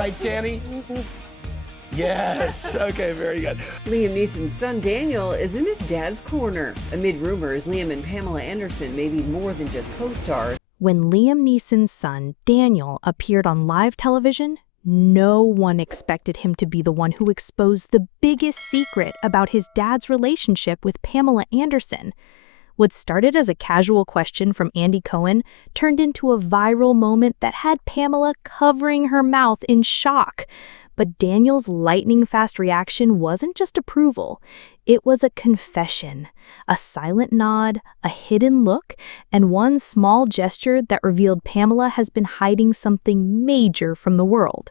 Right, Danny? Yes. Okay, very good. Liam Neeson's son Daniel is in his dad's corner. Amid rumors, Liam and Pamela Anderson may be more than just co-stars. When Liam Neeson's son, Daniel, appeared on live television, no one expected him to be the one who exposed the biggest secret about his dad's relationship with Pamela Anderson. What started as a casual question from Andy Cohen turned into a viral moment that had Pamela covering her mouth in shock. But Daniel's lightning-fast reaction wasn't just approval. It was a confession, a silent nod, a hidden look, and one small gesture that revealed Pamela has been hiding something major from the world.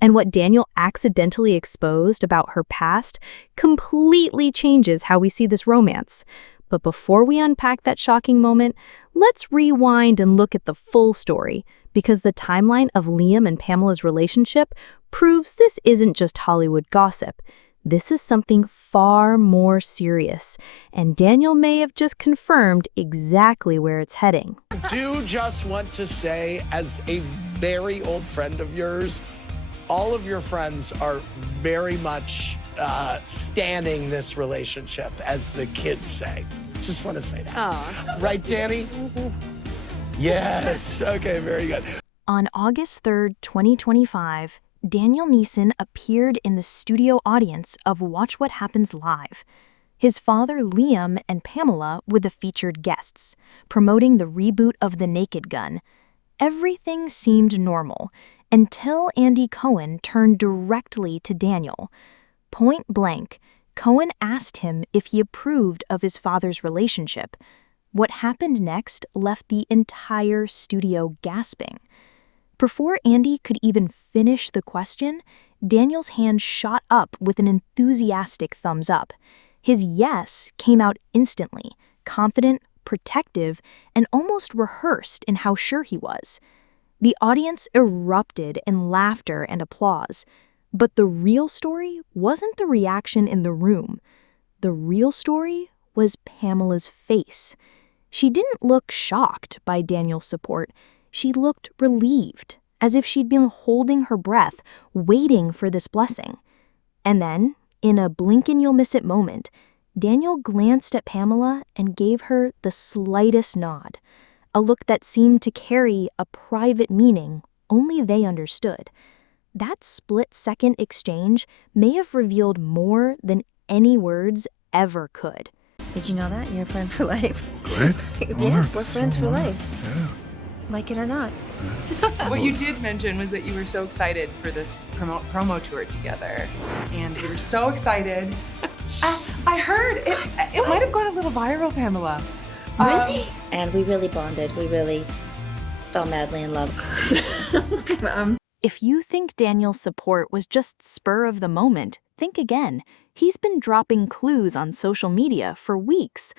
And what Daniel accidentally exposed about her past completely changes how we see this romance. But before we unpack that shocking moment, let's rewind and look at the full story, because the timeline of Liam and Pamela's relationship proves this isn't just Hollywood gossip. This is something far more serious, and Daniel may have just confirmed exactly where it's heading. I do just want to say, as a very old friend of yours, all of your friends are very much standing this relationship, as the kids say. Just want to say that. Aw. Right, Danny? Yes. Okay, very good. On August 3rd, 2025, Daniel Neeson appeared in the studio audience of Watch What Happens Live. His father, Liam, and Pamela were the featured guests, promoting the reboot of The Naked Gun. Everything seemed normal until Andy Cohen turned directly to Daniel. Point blank, Cohen asked him if he approved of his father's relationship. What happened next left the entire studio gasping. Before Andy could even finish the question, Daniel's hand shot up with an enthusiastic thumbs up. His yes came out instantly, confident, protective, and almost rehearsed in how sure he was. The audience erupted in laughter and applause. But the real story wasn't the reaction in the room. The real story was Pamela's face. She didn't look shocked by Daniel's support. She looked relieved, as if she'd been holding her breath, waiting for this blessing. And then, in a blink-and-you'll-miss-it moment, Daniel glanced at Pamela and gave her the slightest nod, a look that seemed to carry a private meaning only they understood. That split-second exchange may have revealed more than any words ever could. Did you know that? You're a friend for life. Great. Yeah, we're friends for life. Yeah. Like it or not. What you did mention was that you were so excited for this promo tour together. And we were so excited. I heard it might have gone a little viral, Pamela. Really? And we really bonded. We really fell madly in love. If you think Daniel's support was just spur of the moment, think again. He's been dropping clues on social media for weeks.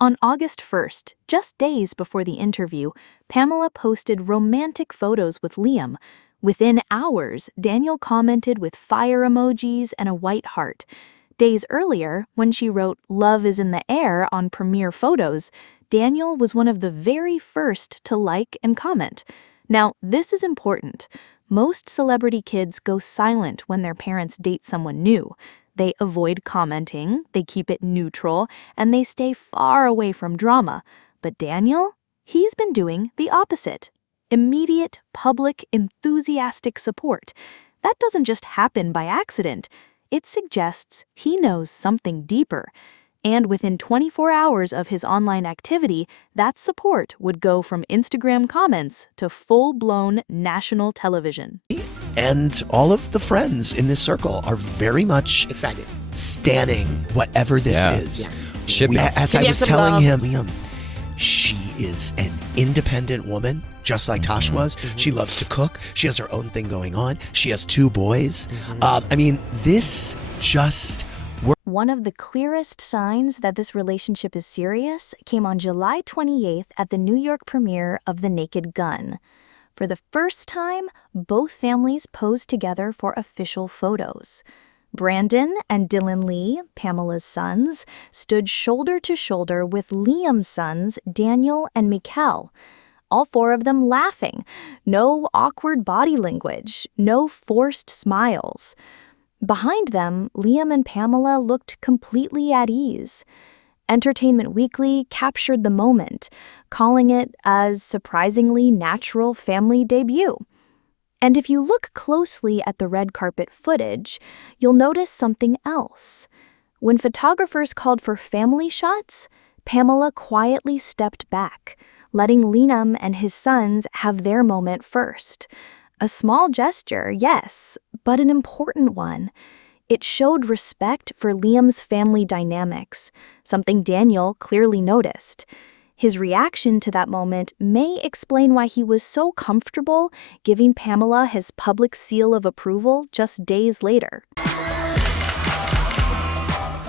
On August 1st, just days before the interview, Pamela posted romantic photos with Liam. Within hours, Daniel commented with fire emojis and a white heart. Days earlier, when she wrote "Love is in the air" on premiere photos, Daniel was one of the very first to like and comment. Now, this is important. Most celebrity kids go silent when their parents date someone new. They avoid commenting, they keep it neutral, and they stay far away from drama. But Daniel? He's been doing the opposite. Immediate, public, enthusiastic support. That doesn't just happen by accident. It suggests he knows something deeper. And within 24 hours of his online activity, that support would go from Instagram comments to full-blown national television. And all of the friends in this circle are very much excited, standing whatever this is. As I was telling him, Liam, she is an independent woman, just like Tosh was. She loves to cook. She has her own thing going on. She has 2 boys. I mean, this just... One of the clearest signs that this relationship is serious came on July 28th at the New York premiere of The Naked Gun. For the first time, both families posed together for official photos. Brandon and Dylan Lee, Pamela's sons, stood shoulder to shoulder with Liam's sons, Daniel and Mikkel. all four of them laughing. No awkward body language, no forced smiles. Behind them, Liam and Pamela looked completely at ease. Entertainment Weekly captured the moment, calling it a surprisingly natural family debut. And if you look closely at the red carpet footage, you'll notice something else. When photographers called for family shots, Pamela quietly stepped back, letting Liam and his sons have their moment first. A small gesture, yes, but an important one. It showed respect for Liam's family dynamics, something Daniel clearly noticed. His reaction to that moment may explain why he was so comfortable giving Pamela his public seal of approval just days later.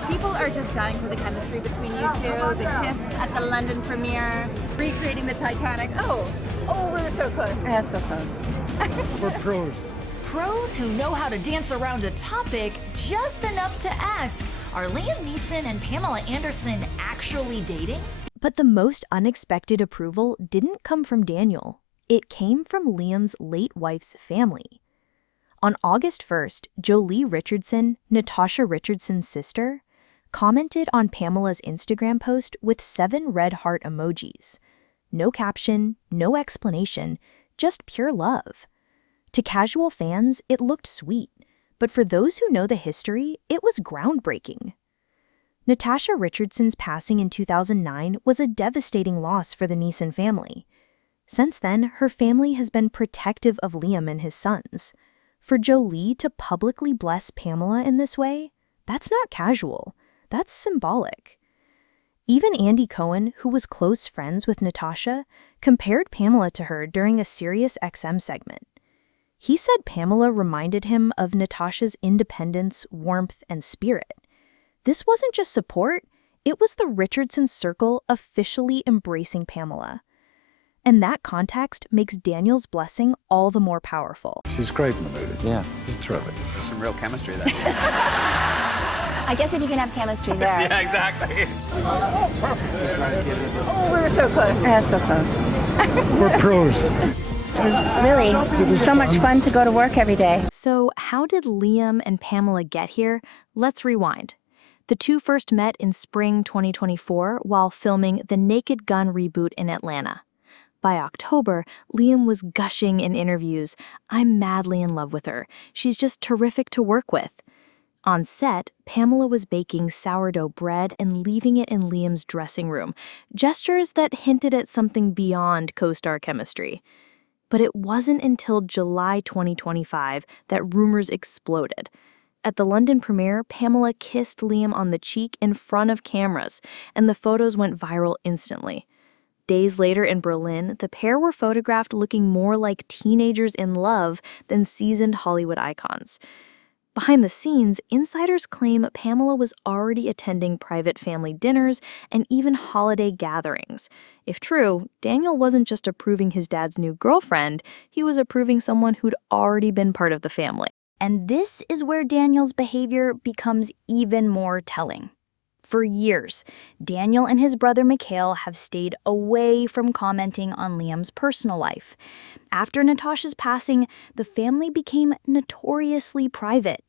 People are just dying for the chemistry between you two. The kiss at the London premiere, recreating the Titanic. Oh, we're so close. Yeah, so close. We're pros. Pros who know how to dance around a topic just enough to ask, are Liam Neeson and Pamela Anderson actually dating? But the most unexpected approval didn't come from Daniel. It came from Liam's late wife's family. On August 1st, Jolie Richardson, Natasha Richardson's sister, commented on Pamela's Instagram post with 7 red heart emojis. No caption, no explanation, just pure love. To casual fans, it looked sweet, but for those who know the history, it was groundbreaking. Natasha Richardson's passing in 2009 was a devastating loss for the Neeson family. Since then, her family has been protective of Liam and his sons. For Jolie to publicly bless Pamela in this way, that's not casual, that's symbolic. Even Andy Cohen, who was close friends with Natasha, compared Pamela to her during a Sirius XM segment. He said Pamela reminded him of Natasha's independence, warmth, and spirit. This wasn't just support, it was the Richardson Circle officially embracing Pamela. And that context makes Daniel's blessing all the more powerful. She's great in the movie. Yeah. She's terrific. There's some real chemistry there. I guess if you can have chemistry there. Yeah, exactly. Oh, we're so close. Yeah, so close. We're pros. It was really so much fun to go to work every day. So how did Liam and Pamela get here? Let's rewind. The two first met in spring 2024 while filming the Naked Gun reboot in Atlanta. By October, Liam was gushing in interviews. I'm madly in love with her. She's just terrific to work with. On set, Pamela was baking sourdough bread and leaving it in Liam's dressing room, gestures that hinted at something beyond co-star chemistry. But it wasn't until July 2025 that rumors exploded. At the London premiere, Pamela kissed Liam on the cheek in front of cameras, and the photos went viral instantly. Days later in Berlin, the pair were photographed looking more like teenagers in love than seasoned Hollywood icons. Behind the scenes, insiders claim Pamela was already attending private family dinners and even holiday gatherings. If true, Daniel wasn't just approving his dad's new girlfriend, he was approving someone who'd already been part of the family. And this is where Daniel's behavior becomes even more telling. For years, Daniel and his brother Mikhail have stayed away from commenting on Liam's personal life. After Natasha's passing, the family became notoriously private.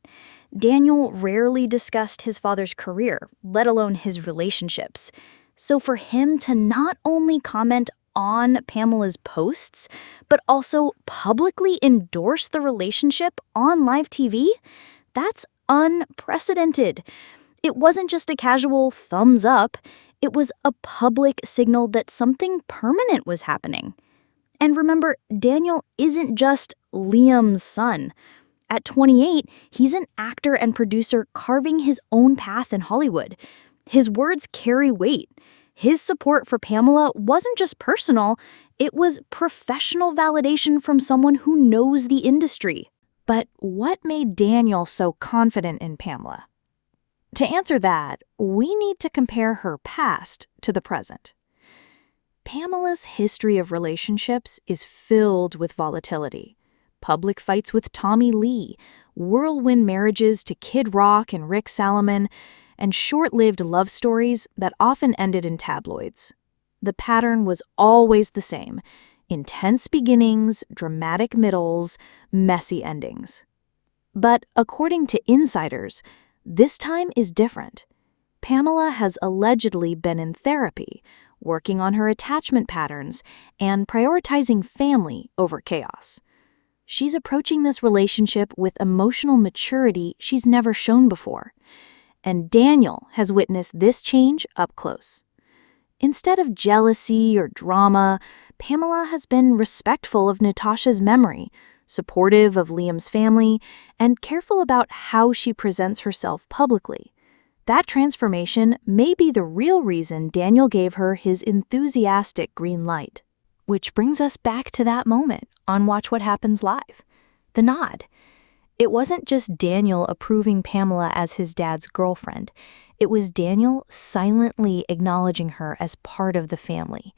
Daniel rarely discussed his father's career, let alone his relationships. So for him to not only comment on Pamela's posts, but also publicly endorse the relationship on live TV, that's unprecedented. It wasn't just a casual thumbs up, it was a public signal that something permanent was happening. And remember, Daniel isn't just Liam's son. At 28, he's an actor and producer carving his own path in Hollywood. His words carry weight. His support for Pamela wasn't just personal, it was professional validation from someone who knows the industry. But what made Daniel so confident in Pamela? To answer that, we need to compare her past to the present. Pamela's history of relationships is filled with volatility. Public fights with Tommy Lee, whirlwind marriages to Kid Rock and Rick Salomon, and short-lived love stories that often ended in tabloids. The pattern was always the same: Intense beginnings, dramatic middles, messy endings. But according to insiders, this time is different. Pamela has allegedly been in therapy, working on her attachment patterns, and prioritizing family over chaos. She's approaching this relationship with emotional maturity she's never shown before. And Daniel has witnessed this change up close. Instead of jealousy or drama, Pamela has been respectful of Natasha's memory, supportive of Liam's family, and careful about how she presents herself publicly. That transformation may be the real reason Daniel gave her his enthusiastic green light. Which brings us back to that moment on Watch What Happens Live. The nod. It wasn't just Daniel approving Pamela as his dad's girlfriend. It was Daniel silently acknowledging her as part of the family.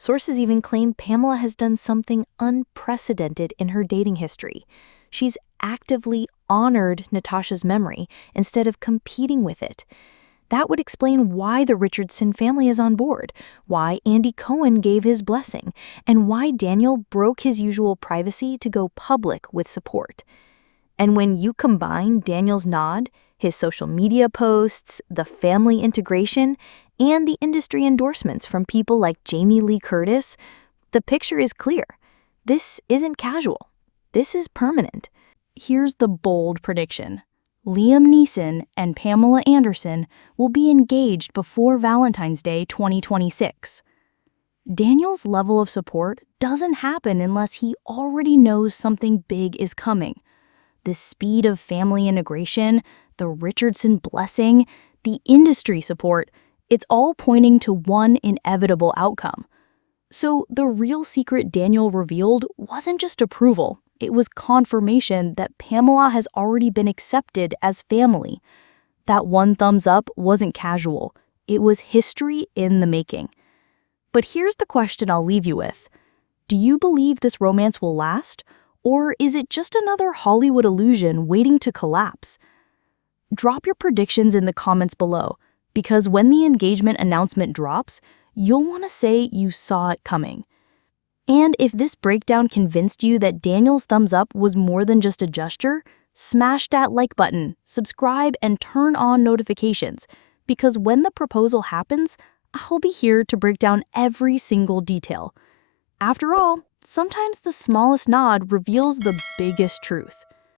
Sources even claim Pamela has done something unprecedented in her dating history. She's actively honored Natasha's memory instead of competing with it. That would explain why the Richardson family is on board, why Andy Cohen gave his blessing, and why Daniel broke his usual privacy to go public with support. And when you combine Daniel's nod, his social media posts, the family integration, and the industry endorsements from people like Jamie Lee Curtis, the picture is clear. This isn't casual. This is permanent. Here's the bold prediction. Liam Neeson and Pamela Anderson will be engaged before Valentine's Day 2026. Daniel's level of support doesn't happen unless he already knows something big is coming. The speed of family integration, the Richardson blessing, the industry support, it's all pointing to one inevitable outcome. So the real secret Daniel revealed wasn't just approval. It was confirmation that Pamela has already been accepted as family. That one thumbs up wasn't casual. It was history in the making. But here's the question I'll leave you with. Do you believe this romance will last? Or is it just another Hollywood illusion waiting to collapse? Drop your predictions in the comments below, because when the engagement announcement drops, you'll want to say you saw it coming. And if this breakdown convinced you that Daniel's thumbs up was more than just a gesture, smash that like button, subscribe, and turn on notifications, because when the proposal happens, I'll be here to break down every single detail. After all, sometimes the smallest nod reveals the biggest truth.